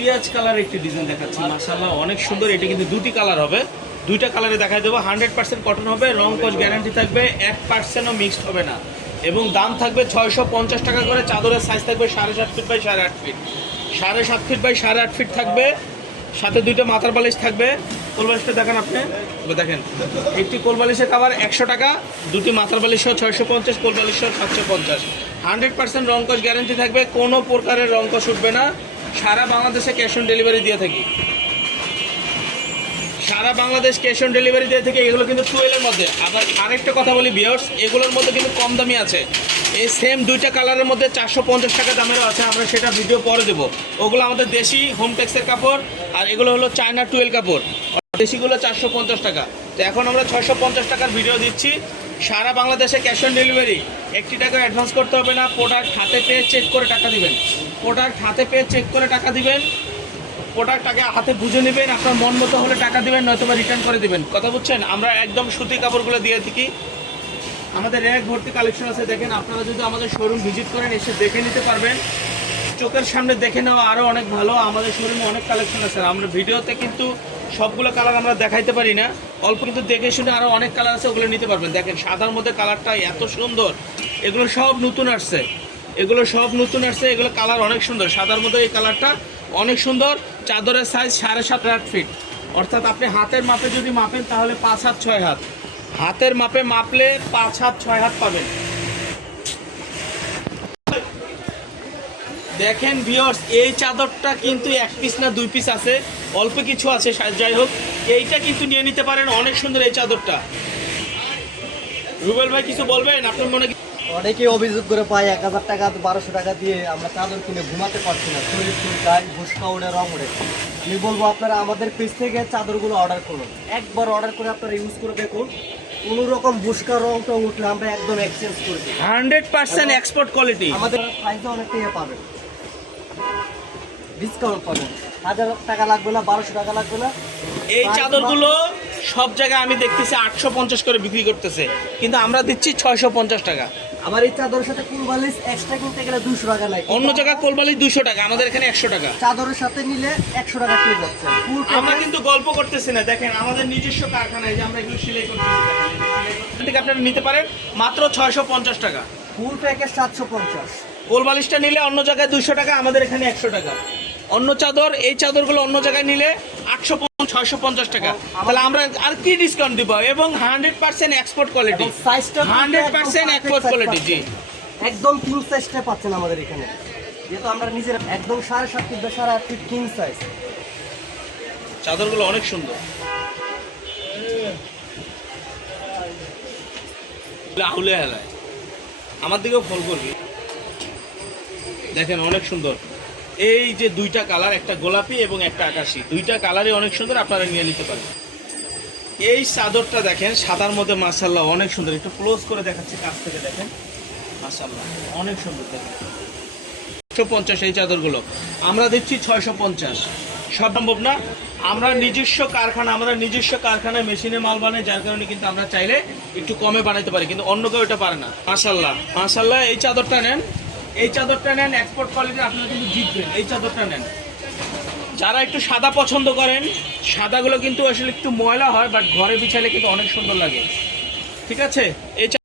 পেঁয়াজ কালার একটি ডিজাইন দেখাচ্ছি, মাশাআল্লাহ অনেক সুন্দর। এটা কিন্তু দুটি কালার হবে, দুইটা কালারে দেখাই দেবো। 100% কটন হবে, রং কস গ্যারান্টি থাকবে, 1%ও মিক্সড হবে না। এবং দাম থাকবে 650 টাকা করে। চাদরের সাইজ থাকবে 7.5 feet by 8.5 feet, 7.5 feet by 8.5 feet থাকবে। সাথে দুইটা মাথার বালিশ থাকবে। কোলবালিশটা দেখেন আপনি, দেখেন একটি কোলবালিশের কাভার 100 টাকা, দুটি মাথার বালিশ 650, কোলবালিশ 750। 100% রং কস গ্যারান্টি থাকবে, কোনো প্রকারের রং কস উঠবে না। সারা বাংলাদেশে ক্যাশ অন ডেলিভারি দিয়ে থাকি, সারা বাংলাদেশ ক্যাশ অন ডেলিভারি দিয়ে থেকে। এগুলো কিন্তু টুয়েলের মধ্যে। আবার আরেকটা কথা বলি ভিউয়ার্স, এগুলোর মধ্যে কিন্তু কম দামি আছে। এই সেম দুইটা কালারের মধ্যে 450 টাকা দামেরও আছে, আমরা সেটা ভিডিও পরে দেবো। ওগুলো আমাদের দেশি হোমটেক্সের কাপড়, আর এগুলো হলো চায়না টুয়েল কাপড়। দেশিগুলো 450 টাকা। তো এখন আমরা 650 টাকার ভিডিও দিচ্ছি। সারা বাংলাদেশে ক্যাশ অন ডেলিভারি, 1 টাকা অ্যাডভান্স করতে হবে না। প্রোডাক্ট হাতে পেয়ে চেক করে টাকা দিবেন, প্রোডাক্ট হাতে পেয়ে চেক করে টাকা দিবেন, প্রোডাক্ট আগে হাতে বুঝে নেবেন। আপনার মন মতো হলে টাকা দিবেন, নয়তো বা রিটার্ন করে দিবেন। কথা বুঝছেন? আমরা একদম সুতি কাপড়গুলো দিয়ে থাকি। আমাদের এক ভর্তি কালেকশন আছে, দেখেন। আপনারা যদি আমাদের শোরুম ভিজিট করেন, এসে দেখে নিতে পারবেন। চোখের সামনে দেখে নেওয়া আরও অনেক ভালো। আমাদের শোরুমে অনেক কালেকশন আছে। আমরা ভিডিওতে কিন্তু সবগুলো কালার আমরা দেখাইতে পারি না, অল্প কিন্তু দেখে শুনে আরও অনেক কালার আছে, ওগুলো নিতে পারবেন। দেখেন সাদার মধ্যে কালারটা এত সুন্দর, এগুলো সব নতুন আসছে, এগুলো সব নতুন আসছে। এগুলো কালার অনেক সুন্দর, সাদার মধ্যে এই কালারটা অনেক সুন্দর। চাদরের সাইজ 7.5 ফিট, অর্থাৎ আপনি হাতের মাপে যদি মাপেন তাহলে 5 হাত 6 হাত, হাতের মাপে মাপলে 5 হাত 6 হাত পাবেন। দেখেন ভিউয়ার্স, এই চাদরটা কিন্তু 1 পিস না 2 পিস আছে, অল্প কিছু আছে। যাই হোক, এইটা কিন্তু নিয়ে নিতে পারেন, অনেক সুন্দর এই চাদরটা। রুবেল ভাই কিছু বলবেন? আপনার মনে অনেকেই অভিযোগ করে পায় 1000 টাকা 1200 টাকা দিয়ে আমরা চাদর কিনে ঘুমাতে পারছি না, শরীর চুলকায়, ভুসকা উড়ে, রং উড়ে। আমি বলবো আপনারা আমাদের পেজ থেকে চাদরগুলো অর্ডার করুন, একবার অর্ডার করে আপনারা ইউজ করে দেখুন। কোনো রকম ভুসকা রং টং উঠলে আমরা একদম এক্সচেঞ্জ করে দিই। 100% এক্সপোর্ট কোয়ালিটি। আমাদের প্রাইসে অনেক টাকা পাবেন, ডিসকাউন্ট পাবেন। 1000 টাকা লাগবে না, 1200 টাকা লাগবে না। এই চাদরগুলো সব জায়গায় আমি দেখতেছি 850 করে বিক্রি করতেছে, কিন্তু আমরা দিচ্ছি 650 টাকা। আমার এই চাদরের সাথে কোলবালিশ এক্সট্রা কিনতে গেলে 200 টাকা লাগে, অন্য জায়গায় কোলবালিশ 200 টাকা, আমাদের এখানে 100 টাকা। চাদরের সাথে নিলে 100 টাকা পেয়ে যাচ্ছে। আমরা কিন্তু গল্প করতেছি না, দেখেন আমাদের নিজস্ব কারখানায় যে আমরা এগুলো সেলাই করতেছি, দেখেন থেকে আপনারা নিতে পারেন মাত্র 650 টাকা। Full package 750। কোলবালিশটা নিলে অন্য জায়গায় 200 টাকা, আমাদের এখানে 100 টাকা। অন্য চাদর, এই চাদরগুলো অন্য জায়গায় নিলে 650 টাকা। তাহলে আমরা আর কি ডিসকাউন্ট দিব? এবং 100% এক্সপোর্ট কোয়ালিটি, 100% এক্সপোর্ট কোয়ালিটি। জি, একদম ফুল সাইজটা পাচ্ছেন আমাদের এখানে, যেহেতু আমরা নিজেরা একদম 7.5 ফিট বা 8.5 ফিট কিং সাইজ। চাদরগুলো অনেক সুন্দর, আহুলে হেলায় আমার দিকেও ফল করবি। দেখেন অনেক সুন্দর। এই যে দুইটা কালার, একটা গোলাপি এবং একটা আকাশি, দুইটা কালারই অনেক সুন্দর, আপনারা নিয়ে নিতে পারেন। এই চাদরটা দেখেন সাদার মধ্যে, মাশাআল্লাহ অনেক সুন্দর। একটু ক্লোজ করে দেখাচ্ছি কাছ থেকে, দেখেন মাশাআল্লাহ অনেক সুন্দর। দেখেন 650 এই চাদরগুলো আমরা দিচ্ছি 650। সব সম্ভব না, আমরা নিজস্ব কারখানা, আমরা নিজস্ব কারখানায় মেশিনে মাল বানাই, যার কারণে কিন্তু আমরা চাইলে একটু কমে বানাইতে পারি, কিন্তু অন্য কেউ এটা পারে না। মাশাআল্লাহ মাশাআল্লাহ। এই চাদরটা নেন, এই চাদরটা নেন, এক্সপোর্ট কোয়ালিটি, আপনারা কিন্তু জিতবেন। এই চাদরটা নেন। যারা একটু সাদা পছন্দ করেন, সাদাগুলো কিন্তু আসলে একটু ময়লা হয়, বাট ঘরে বিছাইলে কিন্তু অনেক সুন্দর লাগে। ঠিক আছে? এই